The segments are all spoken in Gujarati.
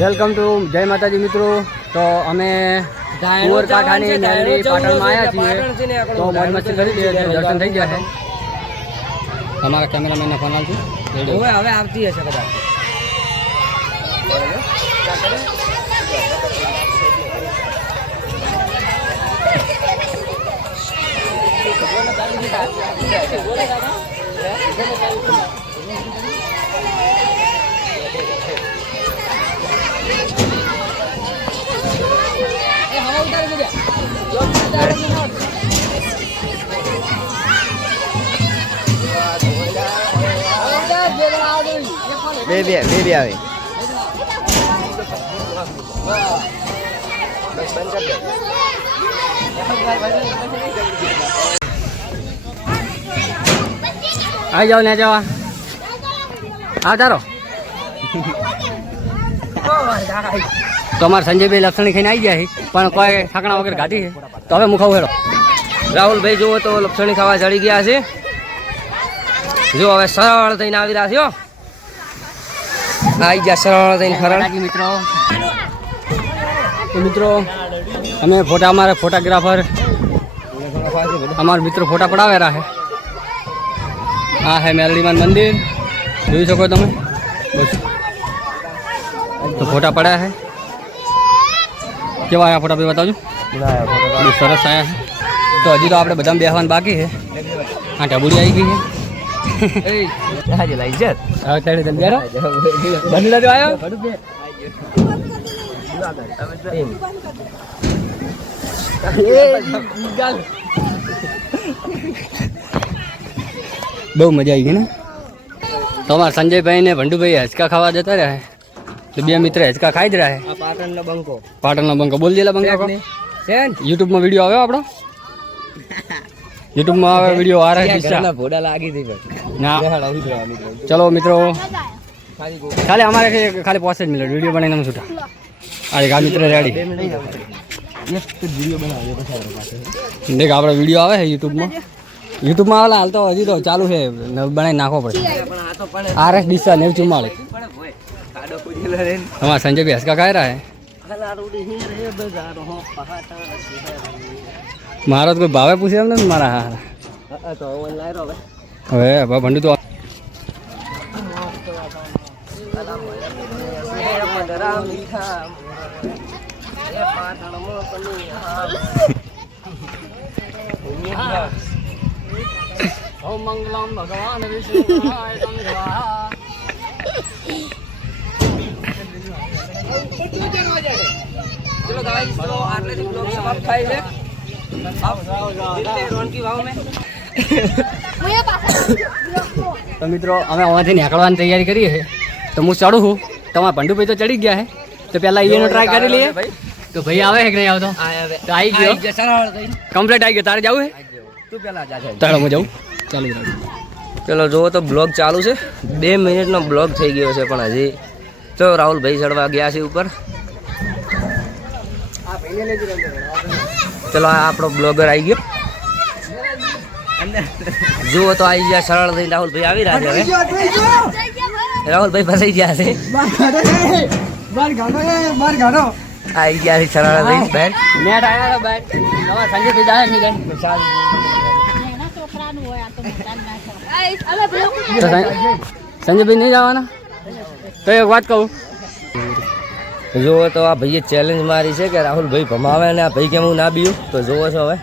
વેલકમ ટુ જય માતાજી મિત્રો. તો અમે કુંવર કાંઠાની મેલડી પાટણમાં આવ્યા છીએ. તો મોજ મસ્તી કરી દઈએ, દર્શન થઈ ગયા છે. તમારા કેમેરામેનને ફોન આવશે હવે આવતી હશે કદાચ. બેબી આવે આવી જાઓ ને જવા આવતા રહો. તો અમારે સંજયભાઈ લપસણી ખાઈને આવી ગયા છે, પણ કોઈ ઠાકણા વગર ગાડી છે. તો હવે મુખાવું હેરો. રાહુલભાઈ જુઓ તો લપસણી ખાવા ચડી ગયા છે. જો હવે સરળ થઈને આવી રહ્યા છે. આવી ગયા સરળ થઈને સરળ. મિત્રો તો મિત્રો અમે ફોટા અમારા ફોટોગ્રાફર અમારા મિત્રો ફોટા પડાવેલા છે. આ હે મેલડીમાન મંદિર, જોઈ શકો તમે. તો ફોટા પડ્યા છે. કેવા આવ્યા ફોટા બી બતાવજો. સરસ આવ્યા છે. તો હજી તો આપણે બધામાં બેસવાનું બાકી છે. હા ઢબુડી આવી ગઈ છે. બહુ મજા આવી ગઈ ને. તો અમારા સંજયભાઈ ને ભંડુભાઈ હચકા ખાવા જતા રહ્યા. તો બે મિત્ર હચકા ખાઈ જ રહ્યા. પાટણનો બંકો. પાટણનો બંકો બોલ દેલા બંકા યુટ્યુબમાં વિડીયો આવ્યો આપણો. યુટ્યુબમાં આવે વિડીયો આ રહ્યા. ભોડા લાગી હતી ના ચલો મિત્રો, ખાલી અમારે ખાલી 5 જ મિનિટ વિડીયો બનાવીને અમે છૂટા. આ મિત્ર રેડી દેખ આપણે વિડીયો આવે છે યુટ્યુબમાં આવેલા હાલ તો હજી તો ચાલુ છે, બનાવી નાખવો પડે. RS ડીસા 944 અમારા સંજયભાઈ હસકા ખાઈ રહ્યા છે. મારો તો કોઈ ભાવે પૂછે એમ ને મારા. હા હવે ભંડુ તો મંગલમ ભગવાન વિષ્ણુ. ચલો આટલેથી બ્લોગ સમાપ્ત થાય છે. તો મિત્રો અમે અહીંયાથી નીકળવાની તૈયારી કરીએ છીએ. તો હું ચડું છું. તમારા ભંડુભાઈ તો ચડી ગયા છે. તો પહેલાં એનો ટ્રાય કરી લઈએ. તો ભાઈ આવે છે કે નહીં આવતો? તો આવી ગયો કમ્પ્લીટ આવી ગયો. તારે જવું છે? તું પેલા જા. તારે હું જાઉં. ચાલુ ચલો જુઓ તો બ્લોગ ચાલુ છે. 2 મિનિટનો બ્લોગ થઈ ગયો છે, પણ હજી તો રાહુલભાઈ ચડવા ગયા છે ઉપર. ચલો આ આપણો બ્લોગર આવી ગયો. જુઓ તો આવી ગયા સરળ થઈને રાહુલભાઈ આવી રહ્યા છે. હવે રાહુલભાઈ ફસાઈ ગયા છે. આવી ગયા છે સરળ થઈને બહાર. નેટ આવ્યા બહાર. તમારા સંજયભાઈ જાય નહીં જાય. સંજયભાઈ નહીં જવાના? તો એક વાત કહું, જુઓ તો આ ભાઈએ ચેલેન્જ મારી છે કે રાહુલભાઈ ભમાવે ને આ ભાઈ કેમ હું ના બીયું. તો જુઓ છો હવે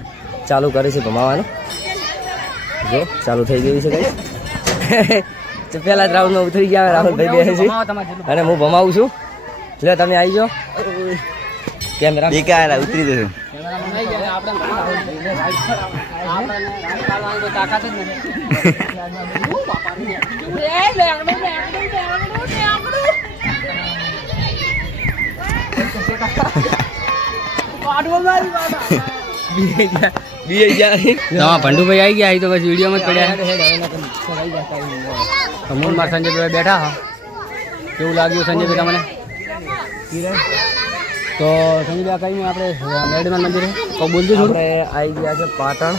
ચાલુ કરી છે ભમાવાનું. જો ચાલુ થઈ ગયું છે કઈ. તો પહેલા જ રાઉન્ડમાં ઉતરી ગયા રાહુલભાઈ બેસે છે અને હું ભમાવું છું. લે તમે આવી જાઓ. કેમેરા ઉતરી જશે. ભંડુભાઈ આવી ગયા તો બસ વિડીયોમાં જ પડ્યા. હું મારા સંજયભાઈ બેઠા હા. કેવું લાગ્યું સંજયભાઈ તમને? તો સંજયભાઈ કઈ આપણે મેલડીમાન મંદિર તો બોલજો થોડું. આપણે આવી ગયા છે પાટણ.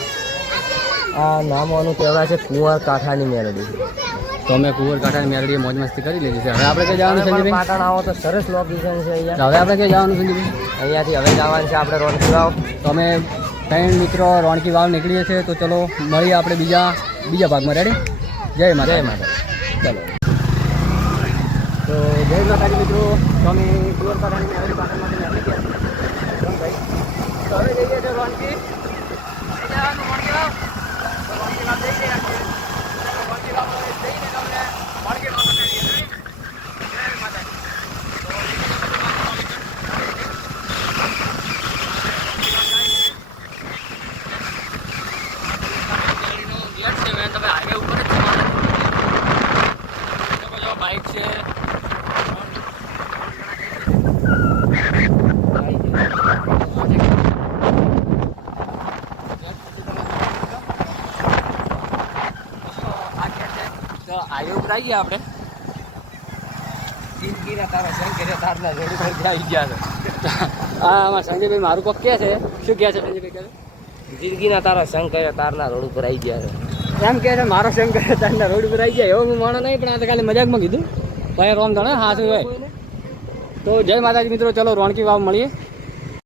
આ નામોનું કહેવાય છે કુંવર કાંઠાની મેલડી. તો અમે કુંવર કાંઠા મેરડીએ મોજ મસ્તી કરી લીધી છે. હવે આપણે ક્યાં જવાનું સંજયભાઈ? પાટણ આવો તો સરસ લોકેશન છે અહીંયા. તો હવે આપણે ક્યાં જવાનું સંજયભાઈ? અહીંયાથી હવે જવાનું છે આપણે રોણકી વાવ. તો અમે 3 મિત્રો રોણકી વાવ નીકળીએ છીએ. તો ચલો મળીએ આપણે બીજા ભાગમાં. રેડી? જય માતા. જય માતા. ચલો. તો જય માતાજી મિત્રો. તો અમે કુંવર કાંઠાની મેરડી પાટણમાંથી નીકળી ગયા ભાઈ. તો હવે જઈએ છીએ રોણકી. જવાનું રોણકી વાવ. તો રોણકી વાવ જઈ રહ્યા છીએ. રોણકી વાવ જઈને તમને રોણકી વાવ બતાવીએ. જય માતાજી. તમે હાઈવે ઉપર જ છો. બાઇક છે. તો હાઈવે ઉપર આવી ગયા આપણે. જિંદગીના તારા શંકરે તારના જોડી પર આવી ગયા છે. હા આમાં સંજયભાઈ મારું કોક કહે છે. શું કહે છે સંજયભાઈ? કહે જિંદગીના તારા શંકરે તારના રોડ ઉપર આવી ગયા છે. એમ કહે છે મારો શંકર તારના રોડ ઉપર આવી ગયા. એવો હું માણો નહીં, પણ આ તો ખાલી મજાકમાં કીધું ભાઈ. રોમ ધણે હા શું હોય. તો જય માતાજી મિત્રો. ચલો રોણકી વાવ મળીએ.